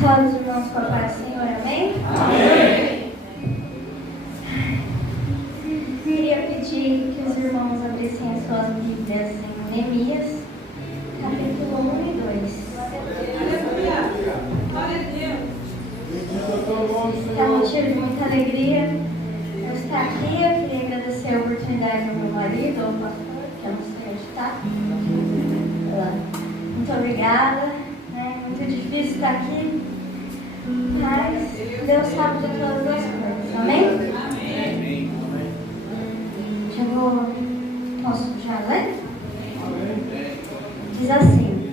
Salve os irmãos com a paz do Senhor, amém? Amém. Queria pedir que os irmãos abrissem as suas Bíblias em Neemias, capítulo 1 e 2. É um motivo de muita alegria eu estar aqui. Eu queria agradecer a oportunidade ao meu marido, ao pastor, que eu não sei onde está. Muito obrigada. Muito difícil estar aqui, mas Deus sabe de todas as coisas, amém? Amém. Posso já ler? Diz assim: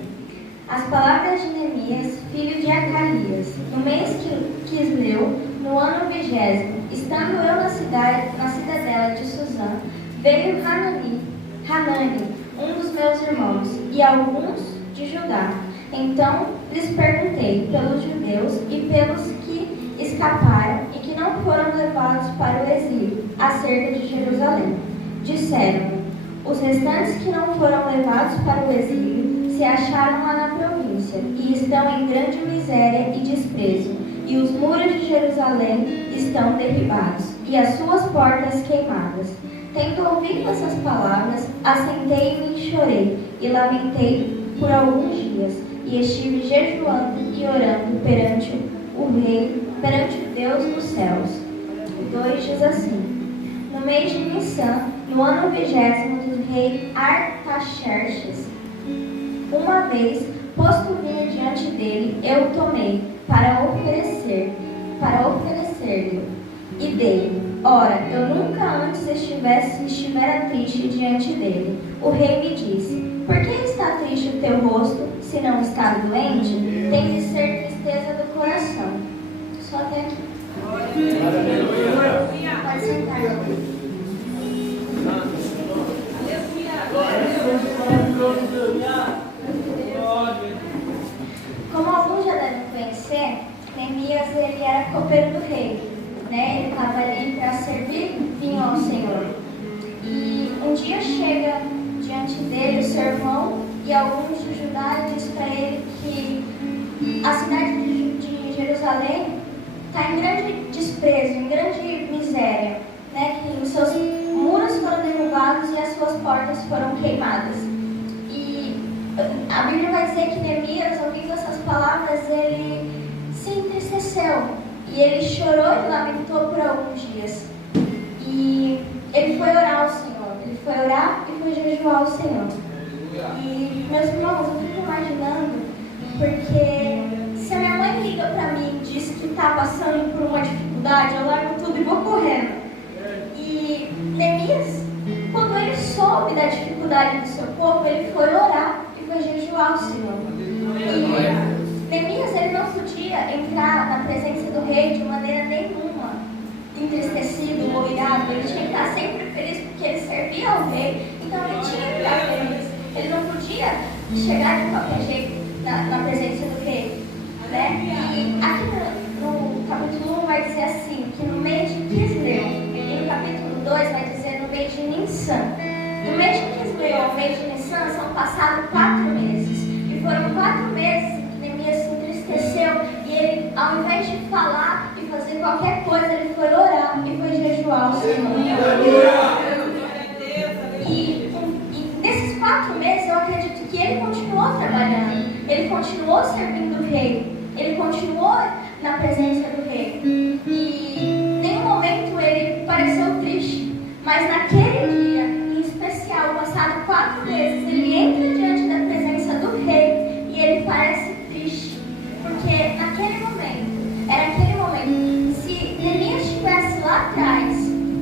as palavras de Neemias, filho de Acalias, no mês que Quisleu, no ano 20º, estando eu na cidadela de Suzã, veio Hanani, um dos meus irmãos, e alguns de Judá. Então lhes perguntei pelos judeus e pelos que escaparam e que não foram levados para o exílio, acerca de Jerusalém. Disseram-me: os restantes que não foram levados para o exílio se acharam lá na província e estão em grande miséria e desprezo, e os muros de Jerusalém estão derribados e as suas portas queimadas. Tendo ouvido essas palavras, assentei-me e chorei e lamentei por alguns dias, e estive jejuando e orando perante o Rei, perante o Deus dos céus. O 2 diz assim: no mês de Nissan, no ano 20º do rei Artaxerxes, uma vez, posto vinho diante dele, eu tomei para oferecer-lhe, e dei. Ora, eu nunca antes estivera triste diante dele. O rei me disse: por que está triste o teu rosto, se não está doente? Tem de ser tristeza do coração. Só até aqui. Pode sentar. Como alguns já devem conhecer, Neemias ele era copeiro do rei. Ele estava ali para servir vinho ao Senhor. E um dia chega diante dele o seu irmão e alguns de Judá e diz para ele que a cidade de Jerusalém está em grande desprezo, em grande miséria, que os seus muros foram derrubados e as suas portas foram queimadas. E a Bíblia vai dizer que Neemias, ouvindo essas palavras, ele se entristeceu. E ele chorou e lamentou por alguns dias. E ele foi orar ao Senhor. Ele foi orar e foi jejuar ao Senhor. E, meus irmãos, eu fico imaginando, porque se a minha mãe liga para mim e diz que está passando por uma dificuldade, eu largo tudo e vou correndo. E Neemias, quando ele soube da dificuldade do seu povo, ele foi orar e foi jejuar ao Senhor. E Neemias, ele não podia entrar na presença do rei de maneira nenhuma entristecido ou irado. Ele tinha que estar sempre feliz porque ele servia ao rei, então ele tinha que estar feliz. Ele não podia chegar de qualquer jeito na presença do rei. E aqui no capítulo 1 vai dizer assim, que no mês de Quisleu, e no capítulo 2 vai dizer no mês de Nissan. No mês de Quisleu ao mês de Nissan são passados 4 meses. E foram 4 meses se entristeceu e ele, ao invés de falar e fazer qualquer coisa, ele foi orar e foi jejuar ao Senhor. E nesses 4 meses eu acredito que ele continuou trabalhando, ele continuou servindo o rei, ele continuou na presença do rei. E em nenhum momento ele pareceu triste, mas naquele dia em especial, passado 4 meses, ele entra diante da presença do rei e ele parece triste, porque naquele momento, era aquele momento, se Neemias estivesse lá atrás,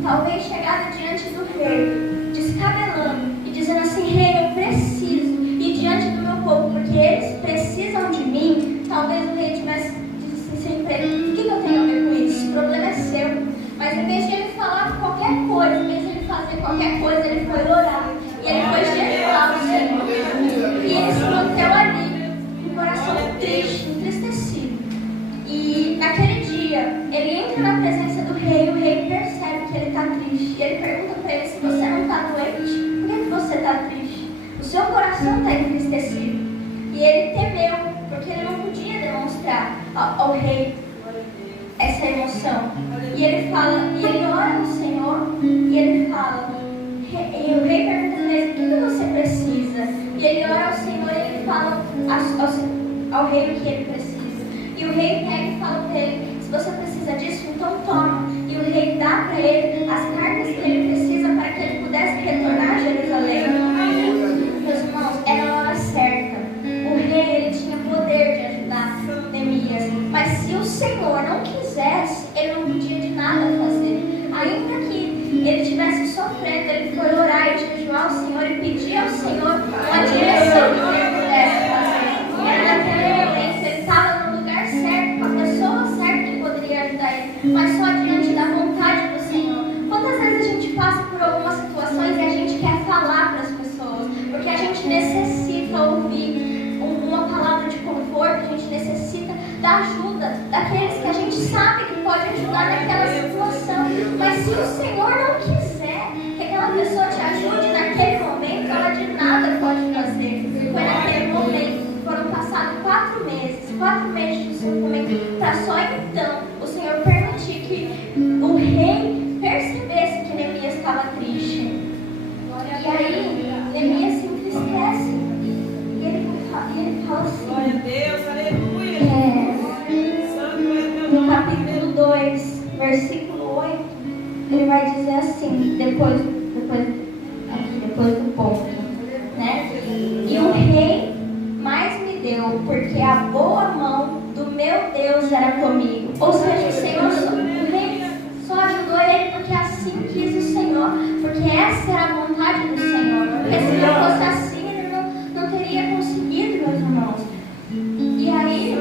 talvez chegado diante do rei, descabelando e dizendo assim: rei, eu preciso ir diante do meu povo, porque eles precisam de mim, talvez o rei tivesse dito assim para ele: o que eu tenho a ver com isso? O problema é seu. Mas em vez de ele falar qualquer coisa, em vez de ele fazer qualquer coisa, ele foi orar, e ele foi jejuar ao Senhor, e ele se manteve ali, coração triste, entristecido. E naquele dia, ele entra na presença do rei e o rei percebe que ele está triste. E ele pergunta para ele: se você não está doente, por que você está triste? O seu coração está entristecido. E ele temeu, porque ele não podia demonstrar ao rei essa emoção. E ele fala, e ele ora ao Senhor, e ele fala, e o rei pergunta para ele, o que você precisa? E ele ora ao Senhor e ele fala ao rei o que ele precisa. E o rei pega e fala para ele, se você precisa disso, então toma. E o rei dá para ele as cartas que ele precisa para que ele pudesse retornar a Jerusalém. Meus irmãos, era a hora certa. O rei, ele tinha poder de ajudar Neemias. Mas se o Senhor não quisesse, ele não podia de nada fazer. Ainda que ele estivesse sofrendo, ele foi orar e jejuar ao Senhor e pedir ao Senhor uma direção que ele pudesse fazer. E naquele momento ele estava no lugar certo, com a pessoa certa que poderia ajudar ele, mas só diante da vontade do Senhor. Quantas vezes a gente passa por algumas situações e a gente quer falar para as pessoas, porque a gente necessita ouvir uma palavra de conforto, a gente necessita da ajuda daqueles que a gente sabe que pode ajudar naquela situação. Mas se o Senhor não quiser que aquela pessoa te ajude naquele momento, ela de nada pode fazer. Foi naquele momento. Foram passados 4 meses de sofrimento, para só então o Senhor permitir que o rei percebesse que Neemias estava triste. E aí, Neemias se entristece. E ele fala assim: glória a Deus, aleluia. No capítulo 2, versículo 8, ele vai dizer assim, depois do ponto, né? E o rei mais me deu, porque a boa mão do meu Deus era comigo. Ou seja, o rei só ajudou ele porque assim quis o Senhor, porque essa era a vontade do Senhor. Porque se não fosse assim, ele não teria conseguido, meus irmãos. E aí,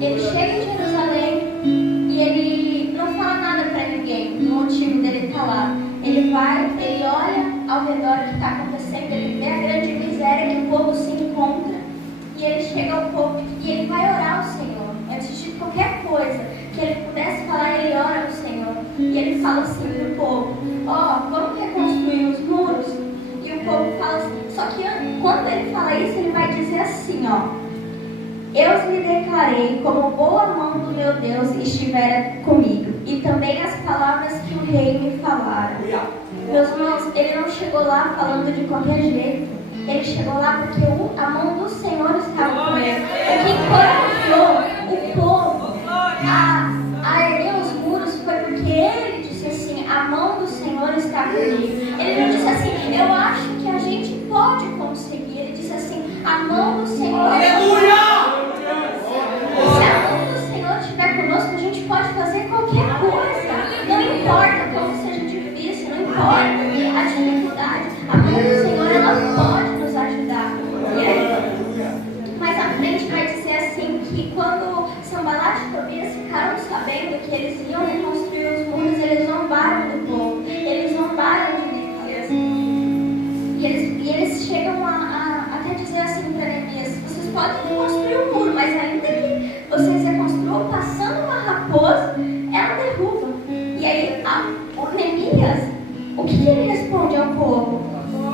ele chega em Jerusalém e ele não fala nada para ninguém do motivo dele estar lá. Ele vai, ele olha ao redor o que está acontecendo, ele vê a grande miséria que o povo se encontra. E ele chega ao povo e ele vai orar ao Senhor. Antes de qualquer coisa que ele pudesse falar, ele ora ao Senhor. E ele fala assim para o povo: vamos reconstruir os muros? E o povo fala assim. Só que quando ele fala isso, ele vai dizer assim, eu lhe declarei como boa mão do meu Deus estivera comigo, e também as palavras que o rei me falara. Meus irmãos, ele não chegou lá falando de qualquer jeito. Ele chegou lá porque a mão do Senhor estava com ele. O que encorajou o povo a erguer os muros foi porque ele disse assim: a mão do Senhor está comigo. Ele não disse assim: eu acho que a gente pode conseguir. Ele disse assim: a mão do Senhor. Aleluia! Se a mão do Senhor estiver conosco, a gente pode fazer qualquer coisa. Não importa como seja difícil, não importa a dificuldade. A mão do Senhor, ela pode nos ajudar. Mas a frente vai dizer assim que quando Sanbalat e Tobias ficaram sabendo que eles iam reconstruir os muros, eles zombaram do povo. Eles zombaram de Neemias. E eles chegam até dizer assim para Neemias: vocês podem reconstruir o muro, mas ainda que vocês reconstruam passando uma raposa, ela derruba. E aí o Neemias, o que ele responde ao povo?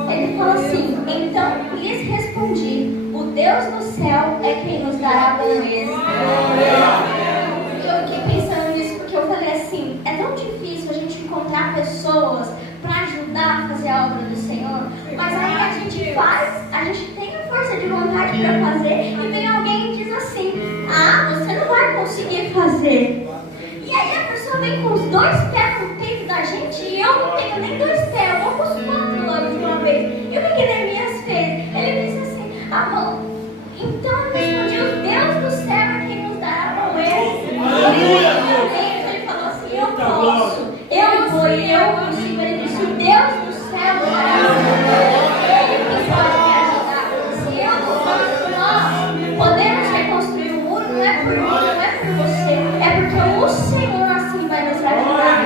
Ele fala assim: então lhes respondi, o Deus do céu é quem nos dará beleza. Eu fiquei pensando nisso porque eu falei assim: é tão difícil a gente encontrar pessoas para ajudar a fazer a obra do Senhor, mas aí a gente faz, a gente tem a força de vontade para fazer, e vem alguém e diz assim: você não vai conseguir fazer. E aí a pessoa vem com os 2 pés no peito da gente, e eu não tenho nem 2 pés, eu vou com os 4 logo de uma vez. E o que Neemias fez? Ele disse assim: a mão. Então eu respondi: o Deus do céu é quem nos dará a mão. Ele falou assim: eu posso, eu vou e eu consigo. Ele disse: o Deus do céu dará a mão. Ele que pode me ajudar. Se eu não posso, nós podemos reconstruir o muro, não é por mim, não é por você, é porque o Senhor assim vai nos ajudar.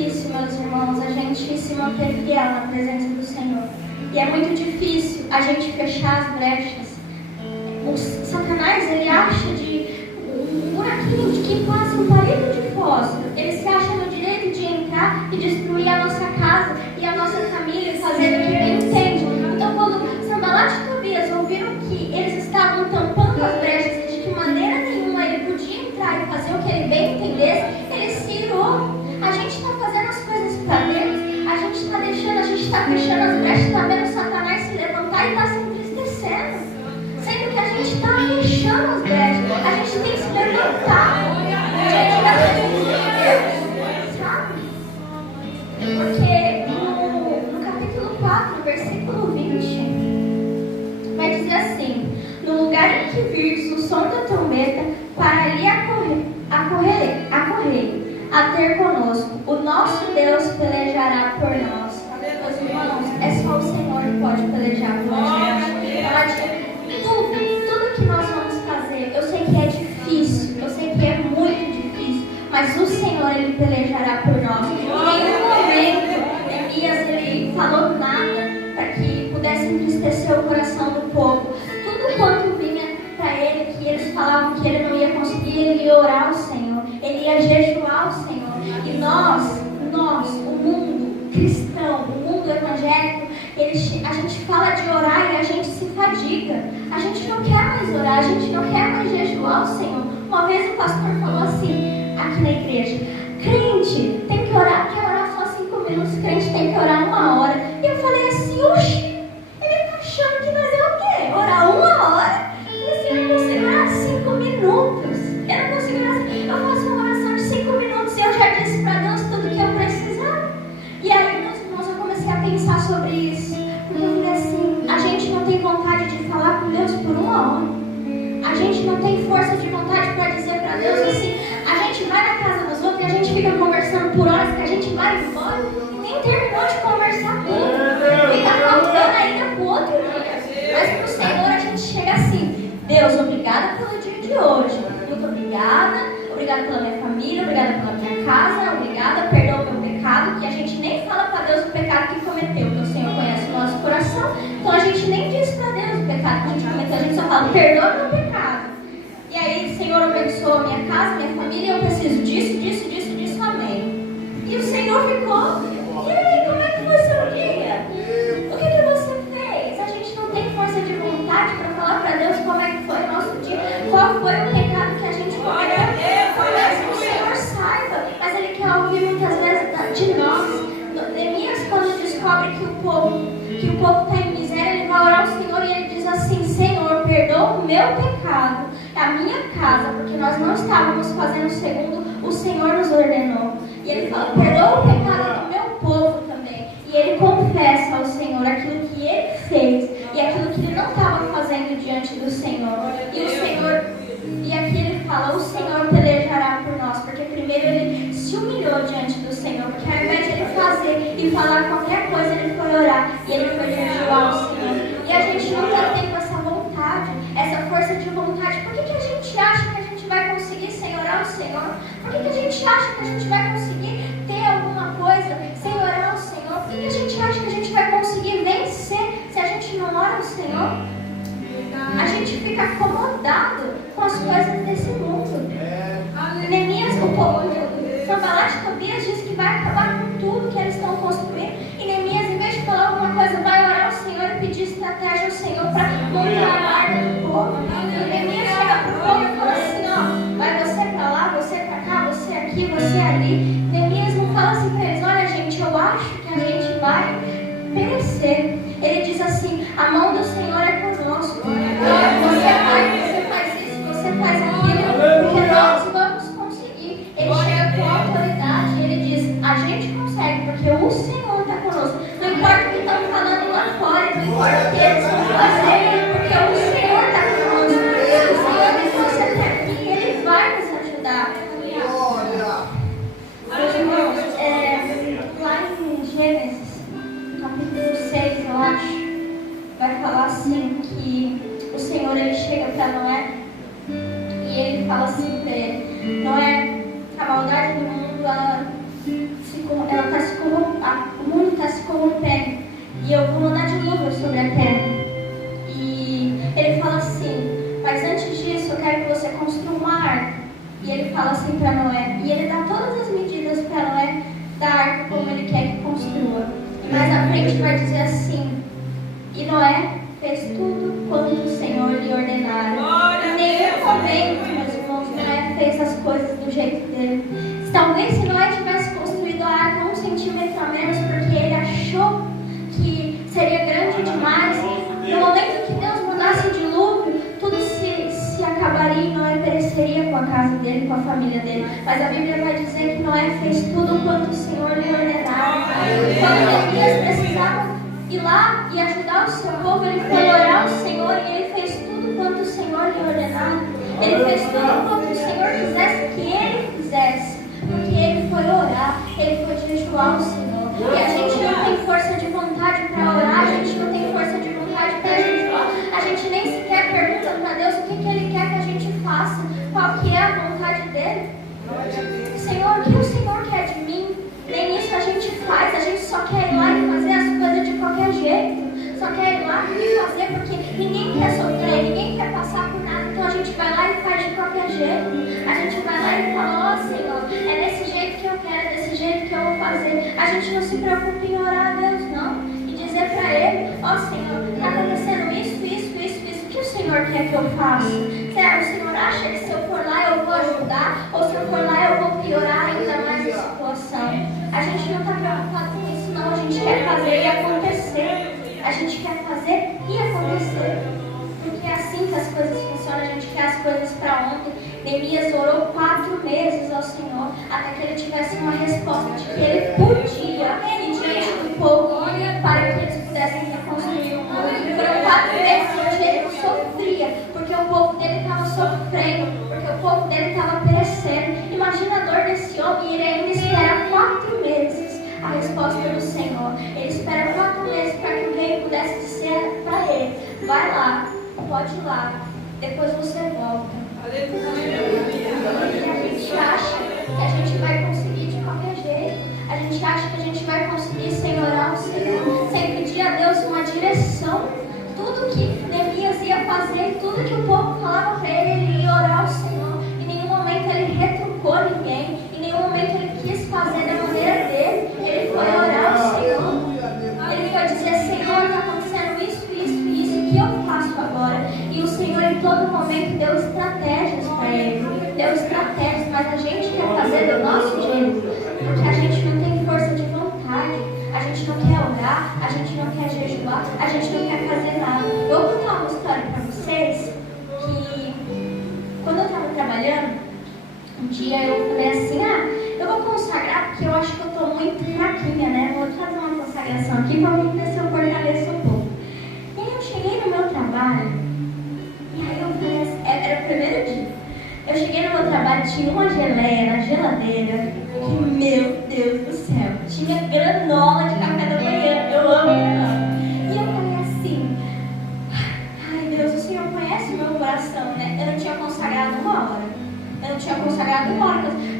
difícil, meus irmãos, a gente se manter fiel na presença do Senhor. E é muito difícil a gente fechar as brechas. O Satanás, ele acha de um buraquinho de que passa um palito de fósforo. Ele se acha no direito de entrar e destruir a nossa casa e a nossa família, fazer o que ele entende. Então, quando Sanbalat e Tobias ouviram que eles estavam tampando as brechas e de que maneira nenhuma ele podia entrar e fazer o que ele bem entendesse, ele se irou. A gente está fazendo as coisas para Deus, a gente está deixando, a gente está fechando as brechas, está vendo Satanás se levantar e está se entristecendo. Sendo que a gente está fechando as brechas, a gente tem que se levantar. A gente está fazendo, sabe? Porque no capítulo 4, versículo 20, vai dizer assim: no lugar em que virdes o som da trombeta, para ali acorrei a ter conosco. O nosso Deus pelejará por nós. Meus irmãos, é só o Senhor que pode pelejar por nós. Tudo que nós vamos fazer, eu sei que é difícil, eu sei que é muito difícil, mas o Senhor, ele pelejará por nós. Em nenhum momento, Neemias, ele falou nada para que pudesse entristecer o coração do povo. Tudo quanto vinha para ele, que eles falavam que ele não ia conseguir, ele ia orar ao Senhor, ele ia jejuar ao Senhor. E nós, o mundo cristão, o mundo evangélico, a gente fala de orar e a gente se fadiga. A gente não quer mais orar, a gente não quer mais jejuar ao Senhor. Uma vez o pastor falou assim, aqui na igreja: crente tem que orar, quer orar só 5 minutos, crente tem que orar 1 hora. E eu falei assim: oxi, ele tá achando que nós é o quê? Orar 1 hora? Eu falei assim: eu não consigo orar 5 minutos. Eu não consigo orar assim. Eu faço uma oração de 5 minutos e eu já disse para Deus tudo que eu precisava. E aí, meus irmãos, eu comecei a pensar sobre isso. Porque eu falei assim: a gente não tem vontade de falar com Deus por 1 hora. A gente não tem força de vontade para dizer para Deus assim. A gente vai na casa dos outros e a gente fica conversando por horas que a gente vai embora e nem terminou de conversar tudo. Fica faltando ainda pro outro dia. Mas pro Senhor a gente chega assim: Deus, obrigada pelo dia de hoje. Muito obrigada. Obrigada pela minha família, obrigada pela minha casa, obrigada, perdoa o meu pecado, que a gente nem fala para Deus o pecado que cometeu, porque o Senhor conhece o nosso coração, então a gente nem diz para Deus o pecado que a gente cometeu, a gente só fala: perdoa o meu pecado. E aí, Senhor, abençoa a minha casa, minha família, eu preciso disso, amém. E o Senhor ficou: e aí, como é que foi seu dia? O que você fez? A gente não tem força de vontade para falar para Deus como é que foi o nosso dia, qual foi o pecado que a gente cometeu. Mas o Senhor saiba, mas Ele quer ouvir muitas vezes de nós. Neemias, quando descobre que o povo está em miséria, ele vai orar ao Senhor e ele diz assim: Senhor, perdoa o meu pecado, a minha casa, porque nós não estávamos fazendo segundo o Senhor nos ordenou. E ele fala: perdoa o pecado do meu povo também. E ele confessa ao Senhor aquilo que ele fez e aquilo que ele não estava fazendo diante do Senhor. E aqui ele fala: o Senhor pelejará por nós, porque primeiro ele se humilhou diante do Senhor, porque ao invés de ele fazer e falar qualquer coisa, ele foi orar e ele foi jejuar ao Senhor. E a gente não está tendo essa vontade, essa força de vontade. Por que a gente acha que a gente vai conseguir sem orar ao Senhor? Por que a gente acha que a gente vai conseguir ter alguma coisa sem orar ao Senhor? Por que a gente acha que a gente vai conseguir vencer se a gente não ora ao Senhor? A gente fica acomodado com as coisas desse mundo. Neemias, o povo, Sanbalat e Tobias diz que vai acabar com tudo que eles estão construindo. E Neemias, em vez de falar alguma coisa, vai orar ao Senhor e pedir estratégia ao Senhor para montar a guarda do povo. E Neemias chega para o povo e fala assim: ó, vai você para lá, você para cá, você aqui, você ali. Neemias não fala assim para eles: olha, gente, eu acho que a gente vai perecer. Ele diz assim: a mão do Senhor é conosco. Você vai, você faz isso, você faz aquilo, porque nós vamos conseguir. Ele chega com autoridade, ele diz: a gente consegue, porque o Senhor está conosco. Não importa o que estão falando lá fora, não importa o que eles vão fazer, porque o Senhor está conosco. O Senhor me trouxe até aqui, Ele vai nos ajudar. Meus irmãos, lá em Gênesis, capítulo 6, eu acho, vai falar assim que o Senhor, ele chega para Noé e ele fala assim para ele: Noé, a maldade do mundo ela E ele fala assim para Noé, e ele dá todas as medidas para Noé da arca como ele quer que construa. E mais à frente vai dizer assim: e Noé fez tudo quanto o Senhor lhe ordenara. Em nenhum momento, meus irmãos, Noé fez as coisas do jeito dele. Talvez se Noé tivesse construído a arca 1 centímetro a menos, porque ele achou que seria grande demais, no momento que Deus mandasse o dilúvio, tudo se acabaria e Noé pereceria com a casa dele, com a família dele. Mas a Bíblia vai dizer que Noé fez tudo quanto o Senhor lhe ordenara. Quando Elias precisava ir lá e ajudar o seu povo, ele foi orar ao Senhor e ele fez tudo quanto o Senhor lhe ordenara. Ele fez tudo quanto o Senhor quisesse que ele fizesse, porque ele foi orar, ele foi jejuar ao Senhor. E a gente não tem força de vontade para orar, a gente não tem força de vontade para jejuar, a gente nem sequer pergunta para Deus o que ele quer que a gente faça, qual que é a vontade dele. Senhor, o que o Senhor quer de mim? Nem isso a gente faz, a gente só quer ir lá e fazer as coisas de qualquer jeito, só quer ir lá e fazer porque ninguém quer sofrer, ninguém quer passar por nada, então a gente vai lá e faz de qualquer jeito. A gente vai lá e fala: ó Senhor, é desse jeito que eu quero, é desse jeito que eu vou fazer. A gente não se preocupa em orar a Deus não, e dizer para Ele: ó Senhor, está acontecendo isso, o que o Senhor quer que eu faça? Será o Senhor acha que se eu for lá eu vou ajudar, ou se eu for lá eu vou piorar ainda mais a situação? A gente não está preocupado com isso não, a gente quer fazer e acontecer. A gente quer fazer e acontecer. Porque é assim que as coisas funcionam, a gente quer as coisas para ontem. Neemias orou 4 meses ao Senhor, até que ele tivesse uma resposta de que ele podia ir diante do povo para que eles pudessem reconstruir o muro. Foram 4 meses onde ele sofria, porque o povo dele estava sofrendo, porque o povo dele estava perecendo. Imagina a dor desse homem, e ele ainda espera 4 meses a resposta do Senhor. Ele espera 4 meses para que o rei pudesse dizer para ele: vai lá, pode ir lá, depois você volta. E a gente acha que a gente vai conseguir de qualquer jeito. A gente acha que a gente vai conseguir sem orar ao Senhor, sem pedir a Deus uma direção. Tudo que Neemias ia fazer, tudo que o povo falava para ele, ele ia orar ao Senhor. Em nenhum momento ele retrucou ninguém, em nenhum momento ele quis fazer da maneira dele. Ele foi orar ao Senhor. Ele foi dizer: Senhor, está acontecendo isso, o que eu faço agora? E o Senhor em todo momento deu estratégias para ele, deu estratégias, mas a gente quer fazer do nosso jeito, porque a gente não tem força de vontade, a gente não quer orar, a gente não quer jejuar, a gente não quer fazer nada. Eu vou contar uma história para vocês, que quando eu estava trabalhando, um dia eu falei assim: eu vou consagrar porque eu acho que eu estou muito fraquinha, né? Vou fazer uma consagração aqui para ver se eu fortaleço um pouco. E aí eu cheguei no meu trabalho, e aí eu falei assim, era o primeiro dia. Eu cheguei no meu trabalho, tinha uma geleia na geladeira, que, meu Deus do céu, tinha granola de café da manhã, eu amo granola. E eu falei assim: ai Deus, o Senhor conhece o meu coração, né? Eu não tinha consagrado 1 hora.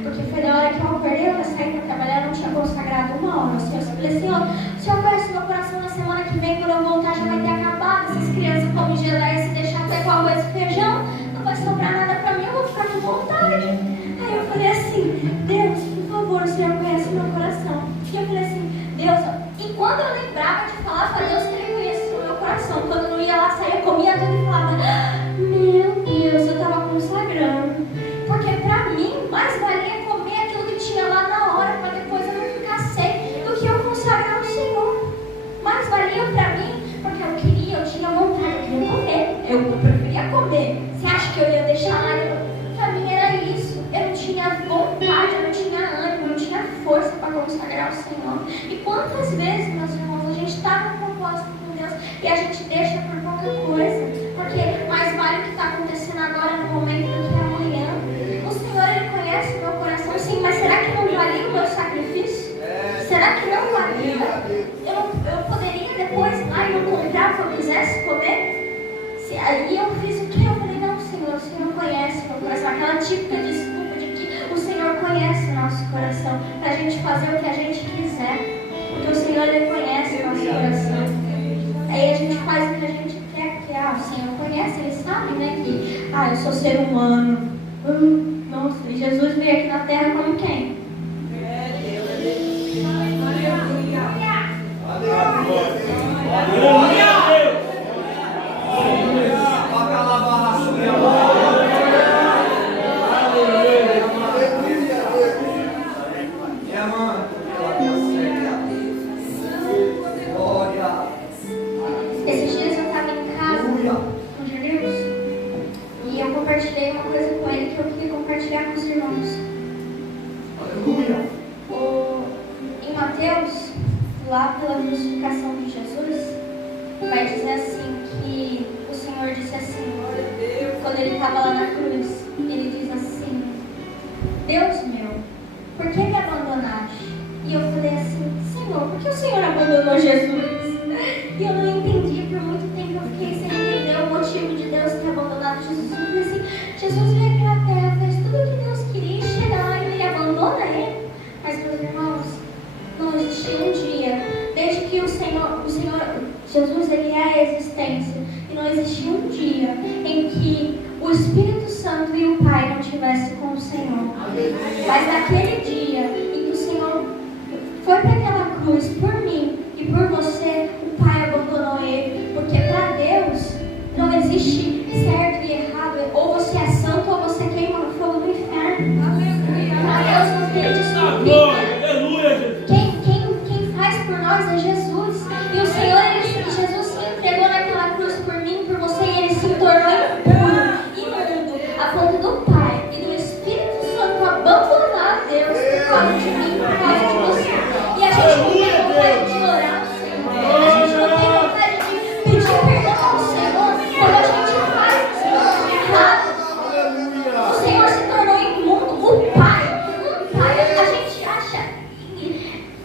Porque foi na hora que eu acordei, eu saí para trabalhar, eu não tinha consagrado 1 hora. O Senhor falou assim: o Senhor conhece meu coração, na semana que vem, quando eu voltar, já vai ter acabado. Essas crianças comem geleia, se deixar até com arroz e feijão, não vai sobrar nada para mim, eu vou ficar com vontade. Aí eu falei assim: Deus, por favor, o Senhor conhece meu coração. E eu falei assim: Deus, e quando eu lembrava de falar para Deus que Ele conhecia o meu coração, quando eu não ia lá, saía, comia tudo e falava: meu Deus, eu estava consagrando. Porque para mim, mais valia comer aquilo que tinha lá na hora, para depois eu não ficar sem, do que eu consagrar ao Senhor. Mais valia para mim, porque eu tinha vontade, eu queria comer, eu preferia comer. Você acha que eu ia deixar lá? Para mim era isso, eu não tinha vontade, eu não tinha ânimo, eu não tinha força para consagrar ao Senhor. E quantas vezes, meus irmãos, a gente está no propósito com Deus e a gente deixa por pouca coisa, porque mais vale o que está acontecendo agora no momento do que amanhã. O Senhor, Ele conhece o meu coração, sim, mas será que não valia o meu sacrifício? Será que não valia? Eu poderia depois lá e não comprar o que eu quisesse comer? Aí eu fiz o que? Eu falei: não, Senhor, o Senhor conhece o meu coração. Aquela típica desculpa de que o Senhor conhece o nosso coração, para a gente fazer o que a gente quiser, porque o Senhor, Ele conhece o nosso coração. Aí a gente faz o que a gente quer, porque o Senhor conhece, Ele sabe, né, que eu sou ser humano. Nossa, era como quem? Esses dias eu estava em casa com o Julius e eu compartilhei uma coisa com ele que eu queria compartilhar com os irmãos. Em Mateus, lá pela crucificação de Jesus, vai dizer assim que o Senhor disse assim, quando ele estava lá na cruz, ele diz assim: Deus meu, por que me abandonaste? E eu falei assim: Senhor, por que o Senhor abandonou Jesus? E eu não entendi, por muito tempo eu fiquei sem entender o motivo de Deus ter abandonado Jesus. Eu falei assim: Jesus veio aqui na terra, fez tudo o que Deus queria e chega lá e ele abandona ele. Mas, meus irmãos, não existiu um dia, desde que o Senhor Jesus, ele é a existência, e não existiu um dia em que o Espírito Santo e o Pai não estivessem com o Senhor. Mas naquele dia em que o Senhor foi para aquela cruz por mim e por você, o Pai abandonou ele, porque para Deus não existe certo e errado, ou você é santo ou você queima no fogo do inferno. Para Deus não tem disciplina. Quem faz por nós é Jesus. E o Senhor, Jesus se entregou naquela cruz por mim, por você, e ele se tornou impuro, imundo, a ponto do Pai e do Espírito Santo abandonar Deus por causa de mim, por causa de você. E a gente não tem vontade de orar ao Senhor, a gente não tem vontade de pedir perdão ao Senhor quando a gente faz as coisas erradas. O Senhor se tornou imundo, o Pai, a gente acha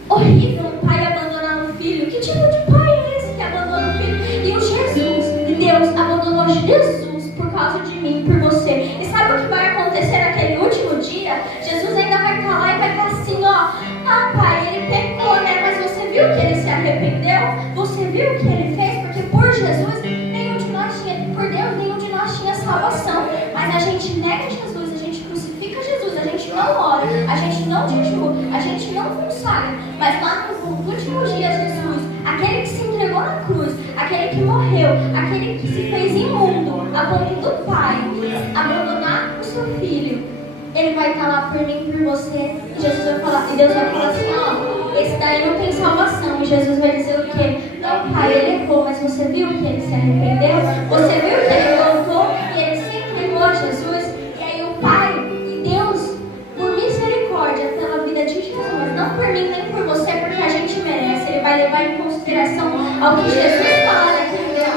horrível um pai abandonar um filho. Que tipo de pai é esse que abandona um filho? E o Jesus, Deus abandonou Jesus por causa de mim, por você. E sabe o que vai acontecer naquele último dia? Jesus ainda vai estar lá e vai estar assim, ó: ah, pai, ele pecou, né? Mas você viu que ele se arrependeu? Você viu o que ele fez? Porque por Jesus, nenhum de nós tinha, por Deus, nenhum de nós tinha salvação. Mas a gente nega Jesus, a gente crucifica Jesus, a gente não ora, a gente não jejua, a gente não consagra. Mas lá no último dia, Jesus, aquele que se entregou na cruz, aquele que morreu, aquele que se fez imundo, a ponto do Pai abandonar o seu filho, ele vai estar lá por mim, por você. E Jesus vai falar, e Deus vai falar assim: ó, esse daí não tem salvação. E Jesus vai dizer o quê? Não, pai, ele errou, mas você viu que ele se arrependeu? Você viu que ele voltou e ele se entregou a Jesus? E aí o Pai e Deus, por misericórdia, pela vida de Jesus, não por mim nem por você, porque a gente merece, ele vai levar em consideração ao que Jesus fala naquele dia.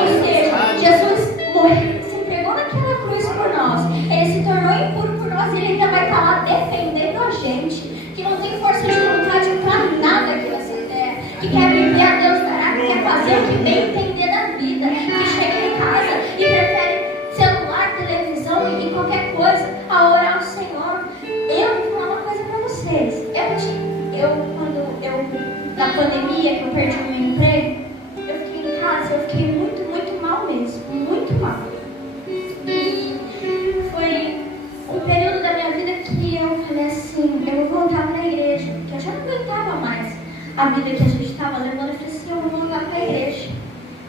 Ou seja, Jesus morreu, se entregou naquela cruz por nós, ele se tornou impuro por nós e ele ainda vai estar lá defendendo a gente, que não tem força de vontade para nada aqui nessa terra, que quer viver a Deus dará, que quer fazer o que bem entender da vida, que chega em casa e prefere celular, televisão e qualquer coisa a orar ao Senhor. Eu vou falar uma coisa para vocês. Na pandemia, que eu perdi o meu emprego, eu fiquei em casa, eu fiquei muito mal mesmo, muito mal. E foi um período da minha vida que eu falei assim: eu vou voltar para a igreja, porque eu já não aguentava mais a vida que a gente estava levando. Eu falei assim: eu vou voltar para a igreja.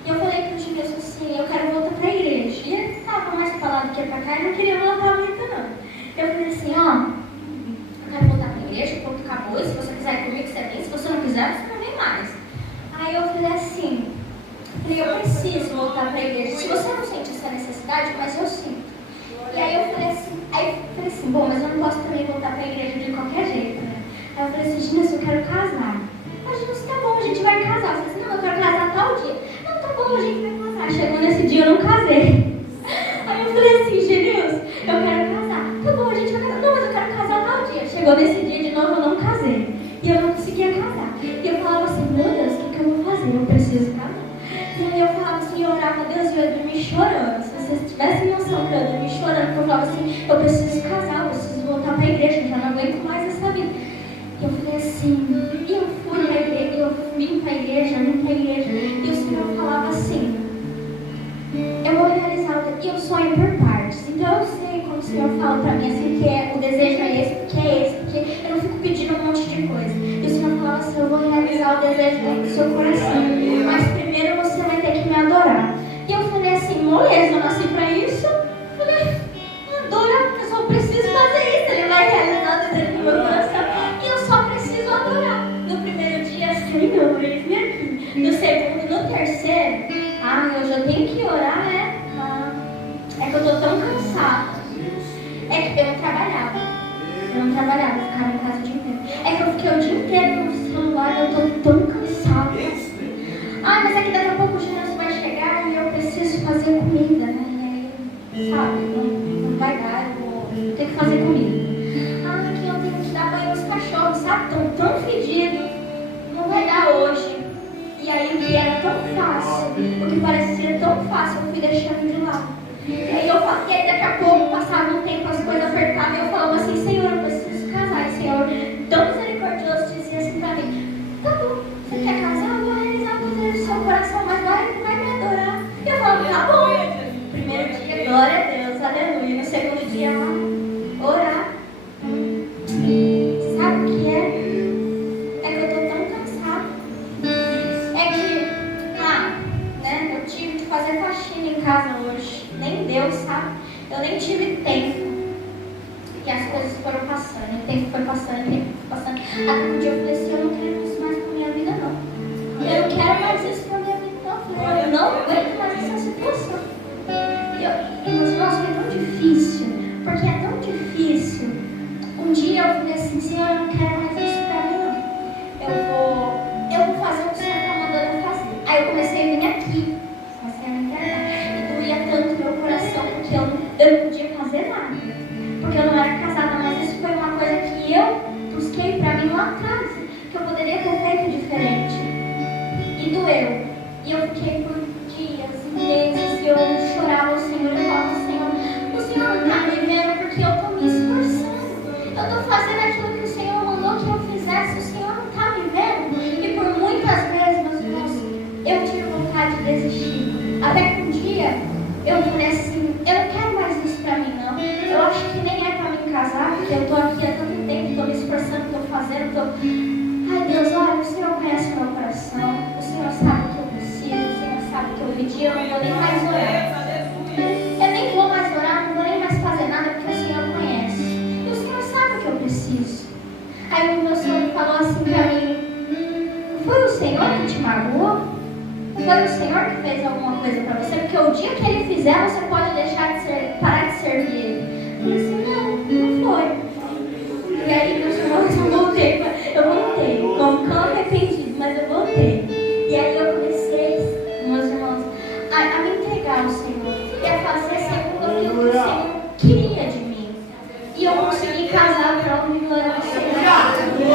E eu falei para o Jesus assim: eu quero voltar para a igreja. E ele estava mais para lá do que para cá e não queria voltar muito não. Eu falei assim: ó, eu quero voltar para a igreja, o ponto acabou, e se você quiser ir comigo, você vem, se você não quiser, você não vem mais. Aí eu falei assim, eu preciso voltar para a igreja. Se você não sente essa necessidade, mas eu sinto. E aí eu falei assim, bom, mas eu não posso também voltar para a igreja de qualquer jeito, né? Aí eu falei assim: Gilson, eu quero casar. Mas Gilson, tá bom, a gente vai casar. Eu falei assim: não, eu quero casar tal dia. Não, tá bom, a gente vai casar. Chegou nesse dia, eu não casei. Aí eu falei assim: Gilson, eu quero casar. Tá bom, a gente vai casar. Não, mas eu quero casar tal dia. Chegou nesse dia de novo, eu não casei. E eu não conseguia casar. E eu falava assim: meu Deus, o que eu vou fazer? Eu preciso casar. E aí eu falava assim, eu orava a Deus e eu dormi chorando. Se vocês tivessem noção que eu dormi chorando, porque eu falava assim: eu preciso casar, eu preciso voltar para a igreja, eu já não aguento mais essa vida. E eu falei assim, e eu fui na igreja, eu vim para a igreja, e o Senhor falava assim: eu vou realizar, e eu sonho por partes. Então eu sei quando o Senhor fala pra mim assim, que o desejo é esse, porque eu não fico pedindo um monte de coisa. E o Senhor falava assim, eu vou realizar o desejo do seu coração, mas primeiro você vai ter que me adorar. E eu falei assim, moleza, eu nasci pra isso. Eu falei, adorar, eu só preciso fazer isso, ele vai realizar o desejo do meu coração. E eu só preciso adorar. No primeiro dia, Senhor, eis-me aqui. No segundo, no terceiro, hoje eu tenho que orar, né? É que eu tô tão cansada. É que eu não trabalhava, eu ficava em casa o dia inteiro. É que eu fiquei o dia inteiro no celular, eu tô tão cansada. Mas é que daqui a pouco o Júnior vai chegar e eu preciso fazer comida, né? E aí, sabe, não vai dar, eu vou ter que fazer comida. Que eu tenho que dar banho nos cachorros, sabe? Tão tão fedidos, não vai dar hoje. E aí o que era tão fácil, o que parecia tão fácil, eu fui deixando de lado. E aí eu passei, daqui a pouco, passava um tempo, as coisas apertavam e eu falava assim, Senhor, eu preciso casar. E o Senhor, tão misericordioso, dizia assim pra mim, tá bom, você quer casar? Eu vou realizar o desejo do seu coração, mas vai me adorar. E eu falava, tá bom. Primeiro dia, glória a Deus, aleluia. No segundo dia, orar. Sabe o que é? É que eu tô tão cansada. É que, né, eu tive que fazer faxina em casa hoje. Nem deu, sabe? Eu nem tive tempo. E as coisas foram passando. O tempo foi passando, Até que um dia eu falei assim, eu não quero isso mais pra minha vida, não. Eu não quero mais isso pra minha vida, não. Eu falei, eu não aguento mais essa situação. E meus irmãos, foi tão difícil. Porque é tão difícil. Um dia eu falei assim, Senhor, eu não quero mais isso pra mim, não. Eu vou fazer o que o Senhor tá mandando eu fazer. Aí eu comecei a vir aqui. Comecei a me internar. Tanto meu coração, porque eu não podia fazer nada, porque eu não era casada, mas isso foi uma coisa que eu busquei pra mim lá atrás, que eu poderia ter feito diferente, e doeu, e eu fiquei por dias e meses, e eu chorava ao Senhor, eu falava, o Senhor não tá me vendo, porque eu tô me esforçando, eu tô fazendo aquilo que o Senhor mandou que eu fizesse, o Senhor não tá me vendo, e por muitas vezes, meus irmãos, eu tive vontade de desistir, até que um dia eu falei assim, eu não quero mais isso pra mim, não. Eu acho que nem é pra mim casar, porque eu tô aqui há tanto tempo, tô me esforçando, tô fazendo, Ai, Deus, olha, o Senhor conhece o meu coração, o Senhor sabe o que eu preciso, o Senhor sabe o que eu pedi, eu não vou nem mais orar. Eu nem vou mais orar, não vou nem mais fazer nada, porque o Senhor conhece. E o Senhor sabe o que eu preciso. Aí o meu Senhor falou assim pra mim, foi o Senhor que te magoou? Foi o Senhor que fez alguma coisa pra você? Porque o dia que Ele fizer, você pode parar de servir Ele. Eu falei assim, não foi. E aí, meus irmãos, eu voltei, como cão arrependido, mas eu voltei. E aí eu comecei, meus irmãos, a me entregar ao Senhor e a fazer segundo aquilo que o Senhor queria de mim. E eu consegui casar para onde glória ao Senhor. Eu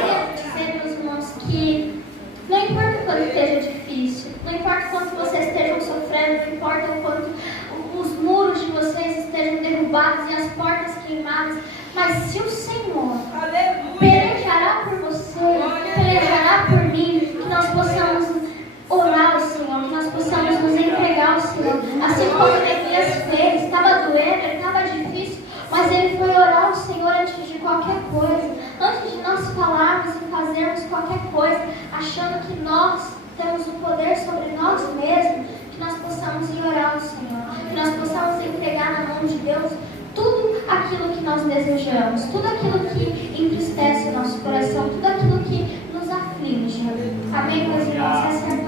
quero dizer, meus irmãos, que não importa o quanto esteja difícil, não importa o quanto vocês estejam sofrendo, não importa o quanto os muros de vocês estejam derrubados e as portas queimadas, mas se o Senhor pelejará por você, pelejará por mim, que nós possamos orar ao Senhor, que nós possamos nos entregar ao Senhor, assim como Neemias fez, estava doendo, estava difícil, mas ele foi orar ao Senhor antes de qualquer coisa, antes de nós falarmos e fazermos qualquer coisa, achando que nós temos o poder sobre nós mesmos, que nós possamos ir orar ao Senhor, que nós possamos entregar na mão de Deus tudo aquilo que nós desejamos, tudo aquilo que entristece o nosso coração, tudo aquilo que nos aflige. Amém, meus irmãos? Essa é a